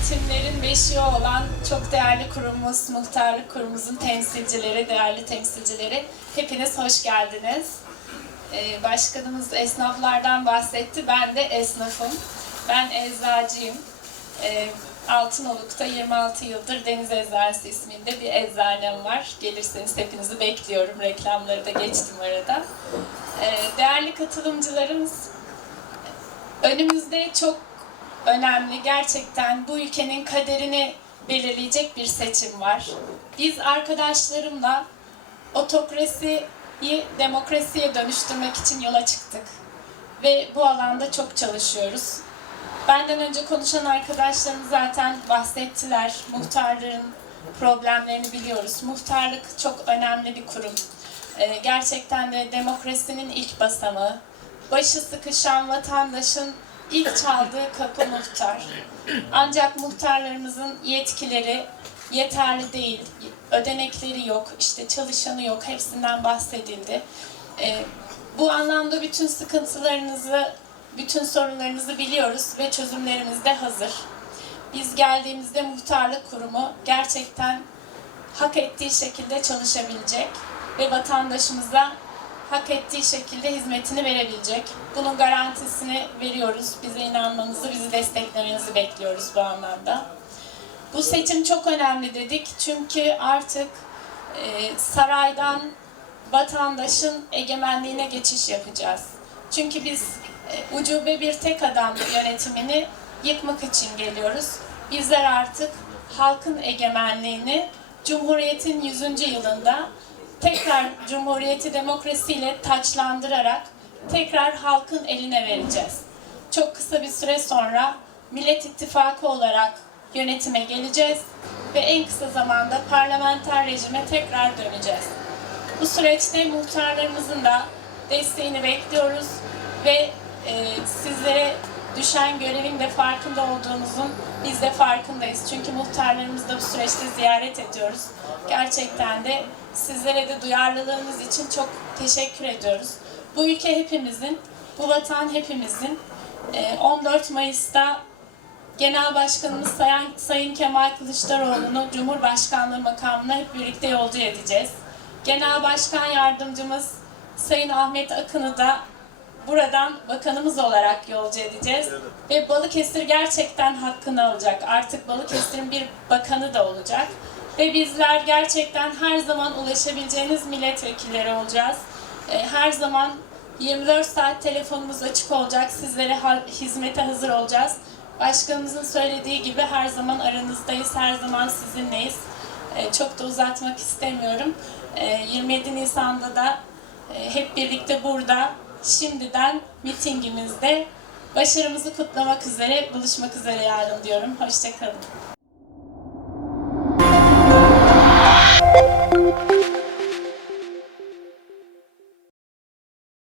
yönetimlerin beşiği olan çok değerli kurumumuz, muhtarlık kurumumuzun temsilcileri, değerli temsilcileri, hepiniz hoş geldiniz. Ee, Başkanımız esnaflardan bahsetti, ben de esnafım. Ben eczacıyım. Ee, Altınoluk'ta 26 yıldır Deniz Eczanesi isminde bir eczanem var. Gelirseniz hepinizi bekliyorum. Reklamları da geçtim arada. Ee, Değerli katılımcılarımız, önümüzde çok önemli, gerçekten bu ülkenin kaderini belirleyecek bir seçim var. Biz arkadaşlarımla otokrasiyi demokrasiye dönüştürmek için yola çıktık. Ve bu alanda çok çalışıyoruz. Benden önce konuşan arkadaşlarım zaten bahsettiler. Muhtarların problemlerini biliyoruz. Muhtarlık çok önemli bir kurum. Ee, Gerçekten de demokrasinin ilk basamağı. Başı sıkışan vatandaşın ilk çaldığı kapı muhtar. Ancak muhtarlarımızın yetkileri yeterli değil. Ödenekleri yok, işte çalışanı yok. Hepsinden bahsedildi. Ee, bu anlamda bütün sıkıntılarınızı, bütün sorunlarınızı biliyoruz ve çözümlerimiz de hazır. Biz geldiğimizde muhtarlık kurumu gerçekten hak ettiği şekilde çalışabilecek ve vatandaşımıza hak ettiği şekilde hizmetini verebilecek. Bunun garantisini veriyoruz. Bize inanmanızı, bizi desteklemenizi bekliyoruz bu anlamda. Bu seçim çok önemli dedik çünkü artık e, saraydan vatandaşın egemenliğine geçiş yapacağız. Çünkü biz e, ucube bir tek adam yönetimini yıkmak için geliyoruz. Bizler artık halkın egemenliğini Cumhuriyet'in 100. yılında tekrar Cumhuriyeti demokrasiyle taçlandırarak tekrar halkın eline vereceğiz. Çok kısa bir süre sonra Millet İttifakı olarak yönetime geleceğiz ve en kısa zamanda parlamenter rejime tekrar döneceğiz. Bu süreçte muhtarlarımızın da desteğini bekliyoruz ve e, sizlere düşen görevin de farkında olduğunuzun biz de farkındayız. Çünkü muhtarlarımızı da bu süreçte ziyaret ediyoruz. Gerçekten de sizlere de duyarlılığınız için çok teşekkür ediyoruz. Bu ülke hepimizin, bu vatan hepimizin. E, 14 Mayıs'ta Genel Başkanımız Sayın, Sayın Kemal Kılıçdaroğlu'nu Cumhurbaşkanlığı makamına hep birlikte yolcu edeceğiz. Genel Başkan Yardımcımız Sayın Ahmet Akın'ı da buradan bakanımız olarak yolcu edeceğiz. Ve Balıkesir gerçekten hakkını alacak. Artık Balıkesir'in bir bakanı da olacak. Ve bizler gerçekten her zaman ulaşabileceğiniz milletvekilleri olacağız. Ee, Her zaman 24 saat telefonumuz açık olacak. Sizlere hizmete hazır olacağız. Başkanımızın söylediği gibi her zaman aranızdayız, her zaman sizinleyiz. Ee, Çok da uzatmak istemiyorum. Ee, 27 Nisan'da da e, hep birlikte burada şimdiden mitingimizde başarımızı kutlamak üzere, buluşmak üzere yarın diyorum. Hoşçakalın.